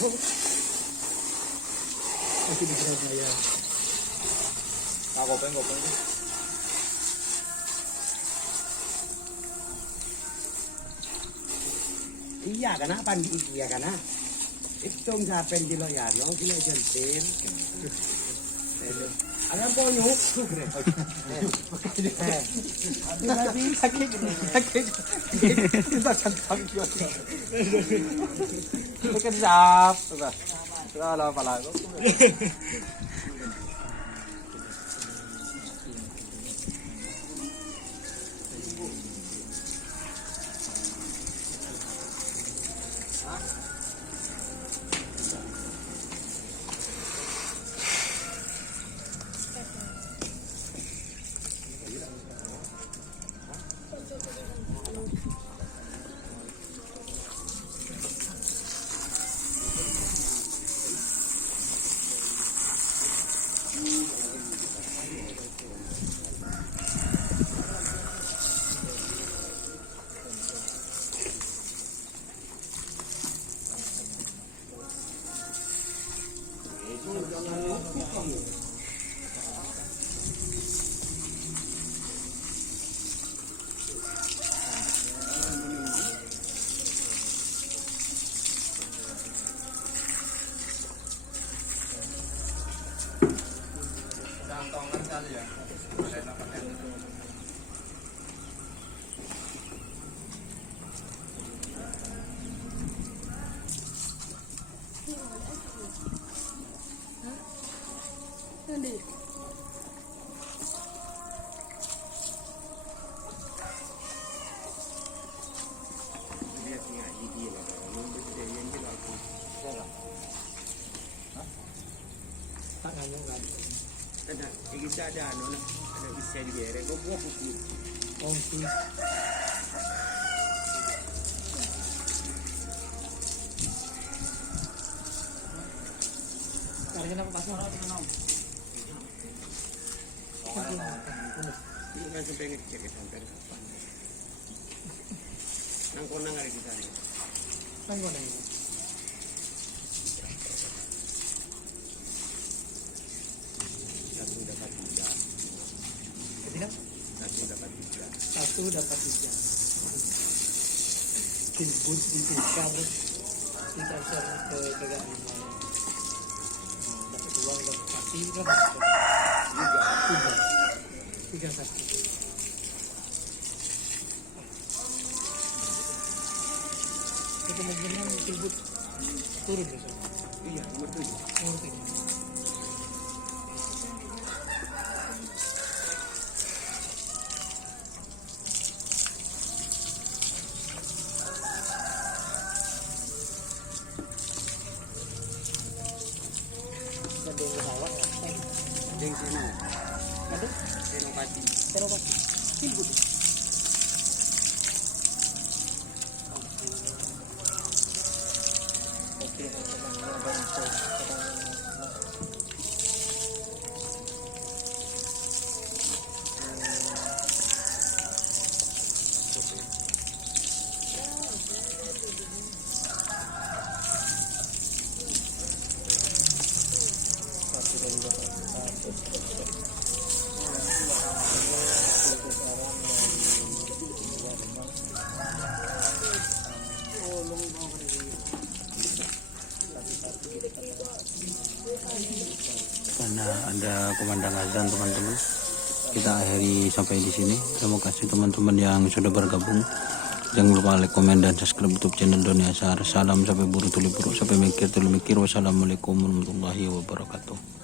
Masih di Surabaya. Kopeng. Iya karena pan iya karena itu nggak pendilo ya, no kilo jentil. Ada ponyuk tuh bre. Lagi sakit. Kita kan sampai. Bukan siap, sudah. Sudah apa lagi? Cantongan kali ya. Tak nganyong kan. Ada, bisa ada ada bisa di daerah kok buah buku. Ongsi. Karena apa pasang orang kenal. Ini kan sampai ngecek sampai kapan. Nang konang hari kita ini. Kan kau dah. Satu dapat 3. Tidak? Satu dapat 3. Satu dapat 3. Tilbut di kabut. Kita share ke negara lima. Dapat uang dapat kaki berapa? 3 kaki. Kemungkinan tilbut turun besok. Iya, nomor 7. Nomor 7. Ada yang pesawat ya? Deng seno. Ada? Senopati. Senopati. Tilbut. Oke, karena ada kumandang azan teman-teman, kita akhiri sampai di sini. Terima kasih teman-teman yang sudah bergabung. Jangan lupa like, komen, dan subscribe YouTube channel Doni Ashar. Salam sampai buru tuli buruk, sampai mikir tuli mikir. Wassalamualaikum warahmatullahi wabarakatuh.